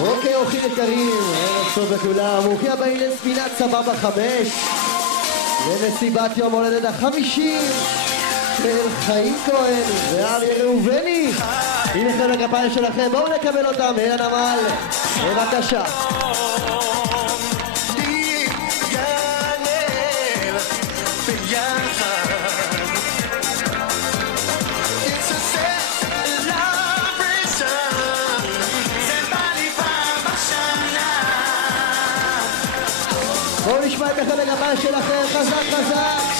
אוקיי, אורחים יקרים, ערב טוב לכולם, ברוכים הבאים לספינת סבבה 5 למסיבת יום הולדת ה-50 של חיים כהן ואריה ראובני. הנה לכם הכפיים שלכם, בואו נקבל אותם אל הנמל, בבקשה. בואו נשמע את החלק הבא שלכם, חזק חזק.